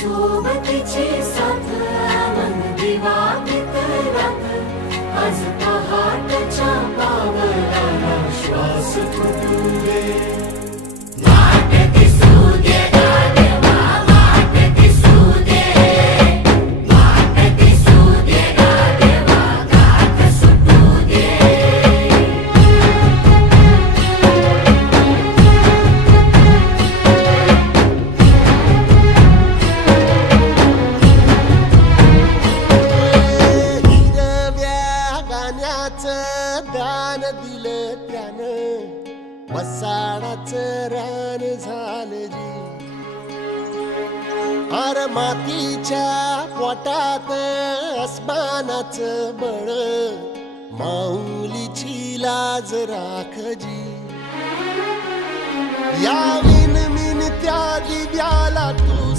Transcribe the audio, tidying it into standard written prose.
सोबतीची साथ मन दिवाळीत रात आज पहाटच्या पावलाला श्वास फुटू दे वाट दिसू दे गादेवा वाट दिसू दे वाट दिसू दे गादेवा गाठ सुटू दे दान दिलं त्यानं वसाडाचं रान झालं जी अर मातीच्या पोटात अस्मानाचं बळ माऊलीची लाज राखजी या विनमिन त्या दिव्याला तू